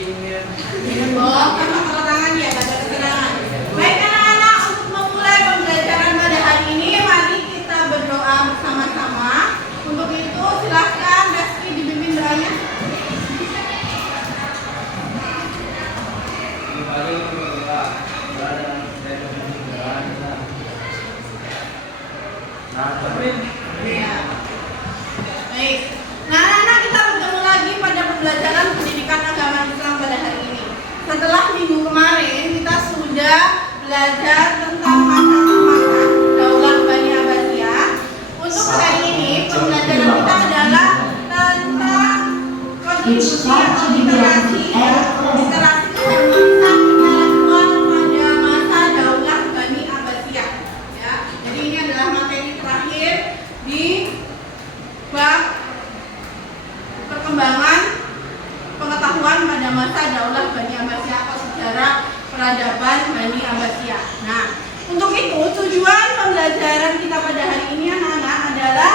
Oh, tepuk tangan ya, baca keterangan. Baik anak-anak, untuk memulai pembelajaran pada hari ini, mari kita berdoa bersama-sama. Untuk itu silahkan Reski dipimpin doanya. Baik. Nah, anak-anak, kita bertemu lagi pada pembelajaran pendidikan agama Islam pada hari ini. Setelah minggu kemarin kita sudah belajar tentang masa-masa Daulah Bani Abbasiyah. Untuk hari ini pembelajaran kita adalah tentang kontribusi atau literasi keharmonisan intelektual pada masa Daulah Bani Abbasiyah. Ya, jadi ini adalah materi terakhir di bab perkembangan pengetahuan pada masa Daulah Bani Abbasiyah atau sejarah peradaban Bani Abbasiyah. Nah, untuk itu tujuan pembelajaran kita pada hari ini anak-anak adalah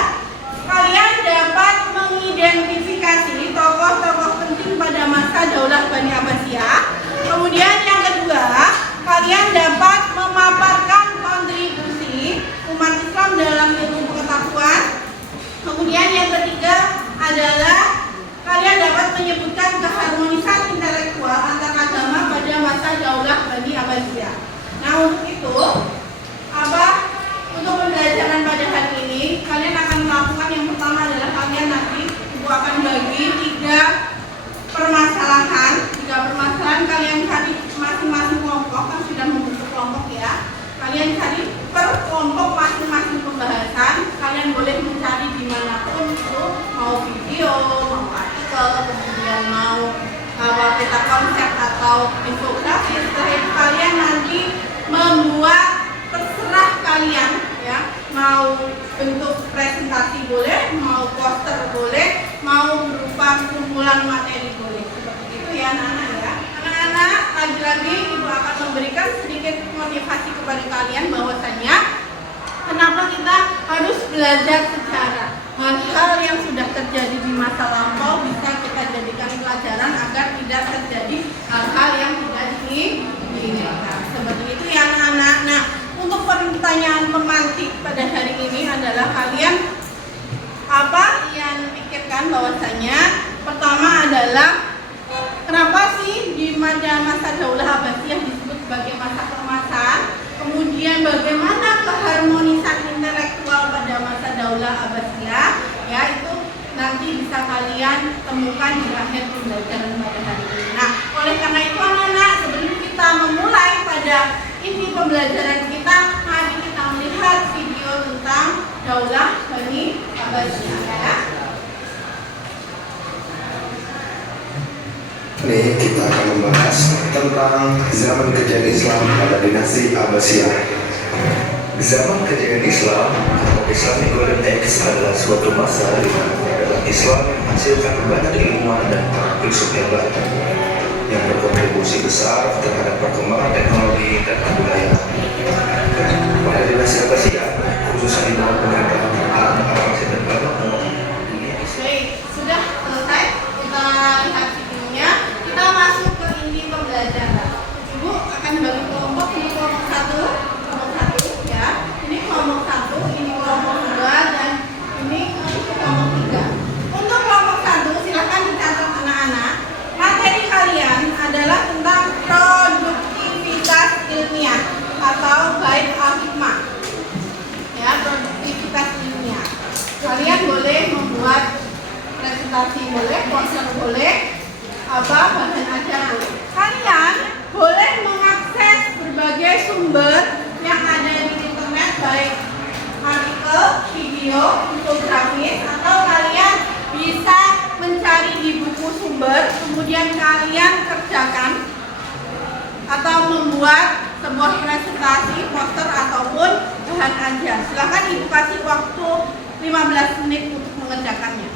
kalian dapat mengidentifikasi tokoh-tokoh penting pada masa Daulah Bani Abbasiyah. Kemudian yang kedua, kalian dapat memaparkan kontribusi umat Islam dalam ilmu pengetahuan. Kemudian yang ketiga adalah kalian dapat menyebutkan keharmonisan intelektual antar agama pada masa Daulah Bani Abbasiyah. Nah, untuk itu, untuk pembelajaran pada hari ini, kalian akan melakukan yang pertama adalah kalian nanti Ibu akan bagi tiga permasalahan kalian cari masing-masing kelompok, kan sudah membentuk kelompok ya. Kalian cari per kelompok masing-masing pembahasan. Kalian boleh mencari dimanapun itu, mau video, mau artikel, kemudian mau peta konsep atau infografis. Setelah itu kalian nanti membuat, terserah kalian ya, mau bentuk presentasi boleh, mau poster boleh, mau berupa kumpulan materi boleh. Seperti itu ya anak-anak ya. Anak-anak, lagi-lagi Ibu akan memberikan sedikit motivasi kepada kalian bahwasanya kenapa kita harus belajar sejarah. Hal-hal yang sudah terjadi di masa lampau bisa kita jadikan pelajaran agar tidak terjadi hal-hal yang tidak diinginkan. Seperti itu ya anak-anak. Nah, untuk pertanyaan pemantik pada hari ini adalah kalian pikirkan bahwasanya pertama adalah kenapa sih di masa Daulah Abbasiyah disebut sebagai masa keemasan? Kemudian bagaimana keharmonisan intelektual pada masa Daulah Abbasiyah? Ya, itu nanti bisa kalian temukan di akhir pembelajaran pada hari ini. Nah, oleh karena itu anak-anak, sebelum kita memulai pada inti pembelajaran kita, mari kita melihat video tentang Daulah Bani Abbasiyah ya. Ini kita akan membahas tentang zaman kejayaan Islam pada dinasti Abbasiyah. Zaman kejayaan Islam atau Islamic Golden Age adalah suatu masa di mana peradaban Islam menghasilkan banyak ilmuwan dan para filsuf hebat yang berkontribusi besar terhadap perkembangan teknologi dan budaya. Pada dinasti Abbasiyah, khususnya di bawah pemerintahan Al-Abbasiyah dan Banu Umayyah. Baik, sudah selesai kita lihat videonya. Kita masuk ke inti pembelajaran. Ibu akan bagi kelompok, ini kelompok satu ya. Ini kelompok satu, ini kelompok dua, dan ini kelompok tiga. Untuk kelompok satu, silakan dicatat anak-anak. Materi kalian adalah tentang produktivitas ilmiah atau bait al-hikmah. Ya, produktivitas ilmiah. Kalian boleh membuat presentasi boleh, poster boleh, bahan ajar boleh. Kalian boleh mengakses berbagai sumber yang ada di internet, baik artikel, video, infografis, atau kalian bisa mencari di buku sumber, kemudian kalian kerjakan atau membuat sebuah presentasi, poster ataupun bahan ajar. Silakan Ibu kasih waktu 15 menit untuk mengerjakannya.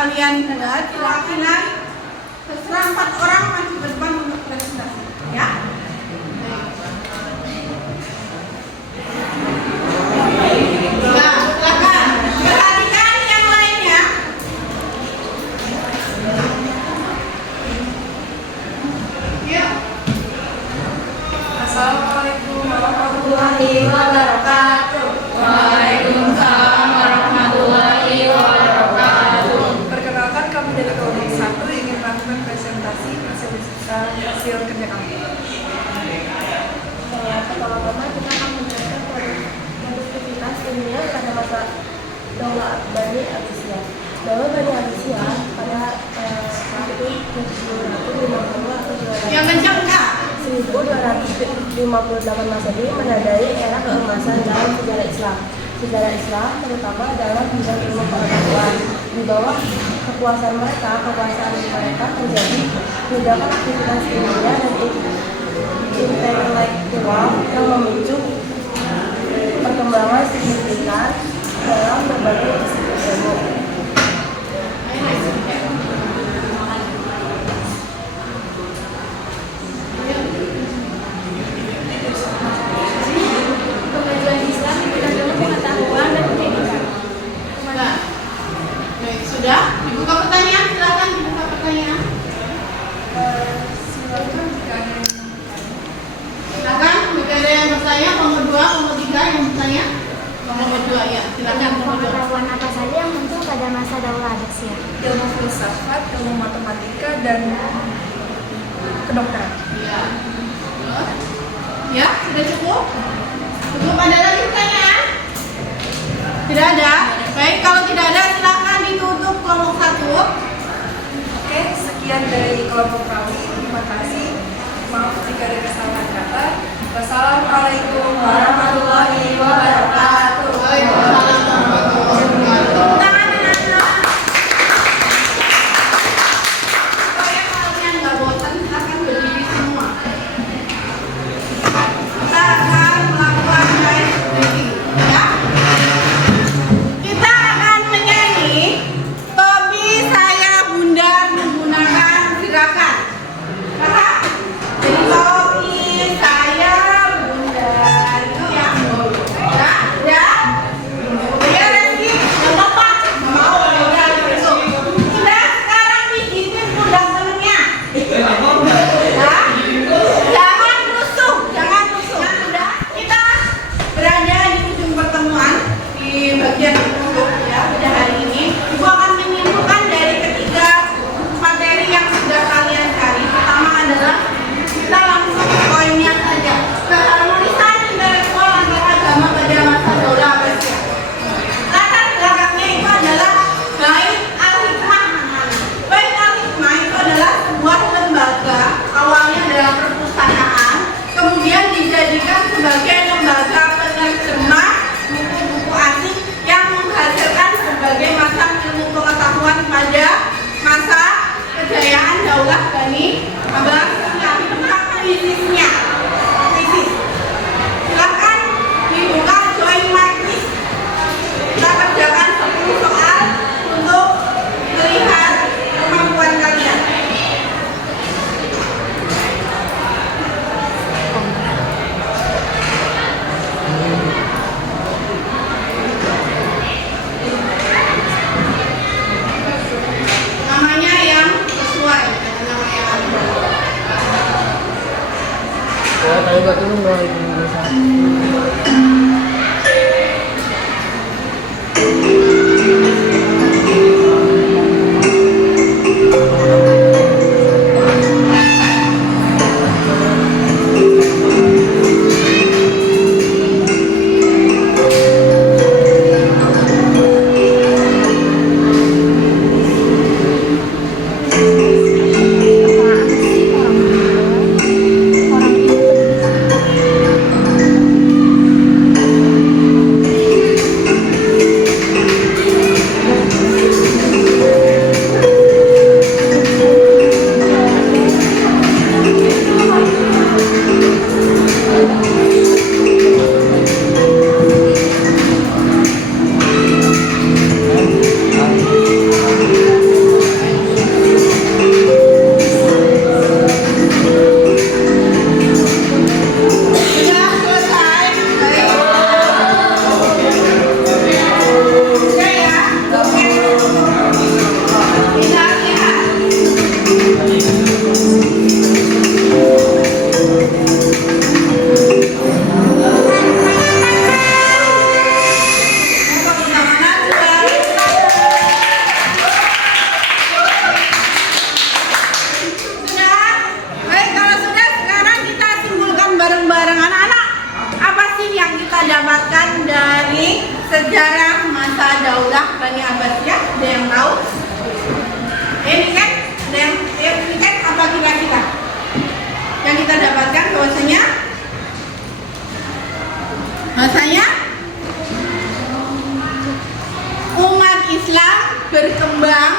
kalian buat, silakan terserah 4 orang maju ke depan untuk presentasi, ya. Nah, silakan perhatikan yang lainnya. Yuk. Assalamualaikum warahmatullahi wabarakatuh. Waalaikumsalam warahmatullahi wabarakatuh. Perkenalkan, kami dari kelompok 1 ingin melakukan presentasi hasil kerja kami. Pertama-tama kita akan menjelaskan produktivitas ilmiah pada masa Daulah Bani Abbasiyah. Daulah Bani Abbasiyah pada saat itu 1250 atau Yang kencang Kak. 1258 Masehi menandai era keemasan dalam sejarah Islam. Sejarah Islam terutama dalam bidang ilmu pengetahuan. Di bawah kekuasaan mereka terjadi ledakan aktivitas ilmiah dan intelektual yang memicu perkembangan signifikan dalam berbagai disiplin ilmu. Kemajuan Islam di bidang ilmu pengetahuan dan pendidikan. Nah, baik, sudah dibuka pertanyaan, silakan dibuka pertanyaan. Silakan jika ada yang Silakan, jika ada yang bertanya, kelompok 2, kelompok 3 yang bertanya. Kelompok 2 ya, silakan Ilmu kelompok 2. pengetahuan apa saja yang muncul pada masa Daulah Abbasiyah? ilmu filsafat, ilmu matematika, dan kedokteran. Ya. Ya, sudah cukup? Cukup, ada lagi pertanyaan? Tidak ada? Baik, kalau tidak ada silakan ditutup kelompok 1. Oke, sekian dari kelompok kami. Terima kasih. Maaf jika ada kesalahan kata. Wassalamualaikum warahmatullahi wabarakatuh. Waalaikumsalam warahmatullahi wabarakatuh. Tepuk tangan anak-anak. Supaya kalian nggak bosan, silakan berdiri semua. Kita akan melakukan ice breaking, ya. Kita akan menyanyi Tobi Saya Bundar menggunakan gerakan. Paham? Jadi topi saya bundar itu ya. Ya. Ya Reski, nggak apa-apa. Nggak mau ya udah besok. Sudah sekarang pijitin pundak temennya. Ya. Jangan rusuh, jangan rusuh. Sudah kita berada di ujung pertemuan di bagian untuk ya pada hari ini. Ibu akan menyimpulkan dari ketiga materi yang sudah kalian cari. Pertama adalah kita langsung ke poinnya saja. Keharmonisan intelektual antar agama pada masa Daulah Abbasiyah. Latar belakangnya itu adalah Bait Al-Hikmah. Bait Al-Hikmah itu adalah sebuah lembaga, awalnya adalah perpustakaan, kemudian dijadikan sebagai lembaga penerjemah buku-buku asing yang menghasilkan berbagai macam ilmu pengetahuan pada masa kejayaan Daulah Bani Abbasiyah. Tentang krisisnya, krisis. Silakan dibuka join my quiz. Kita kerjakan 10 soal untuk melihat kemampuan kalian. adalah Bani Abbasiyah. Ada yang tahu? Ini kan apa kira-kira yang kita dapatkan bahwasanya umat Islam berkembang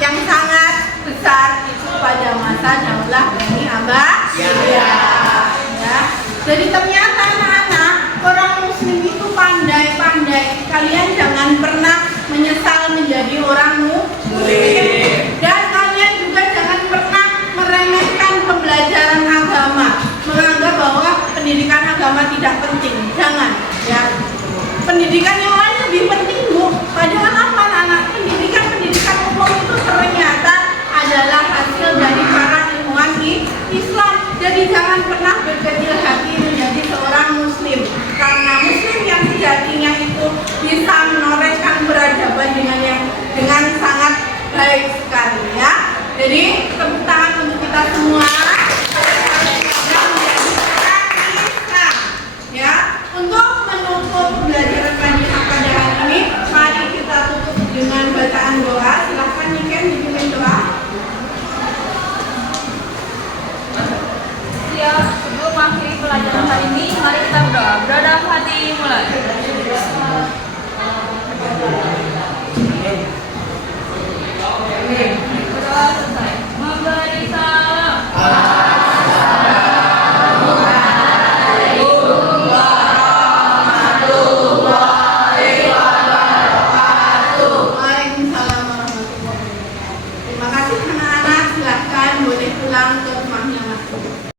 yang sangat besar itu pada masa Daulah Bani Abbasiyah. Ya. Jadi ternyata anak-anak, orang Muslim itu pandai-pandai. Kalian jangan pernah menyesal menjadi orang Muslim. Dan kalian juga jangan pernah meremehkan pembelajaran agama, menganggap bahwa pendidikan agama tidak penting. Jangan, ya. Pendidikan yang lain lebih penting, Bu. Padahal apa, anak? Pendidikan umum itu ternyata adalah hasil dari para ilmuwan Islam. Jadi jangan pernah berkecil hati menjadi seorang Muslim, karena Muslim yang sejatinya itu bisa menorehkan peradaban dengan sangat baik sekali, ya. Jadi tepuk tangan untuk kita semua. Ya, untuk menutup pembelajaran pada hari ini, mari kita tutup dengan bacaan doa. Silahkan Niken dipimpin doa. Ya, sebelum mengakhiri pelajaran hari ini, mari kita berdoa. Berdoa dalam hati, mulai. Berdoa selesai. Memberi salam. Waalaikumsalam warahmatullahi wabarakatuh. Terima kasih anak-anak. Silahkan boleh pulang ke rumahnya masing-masing.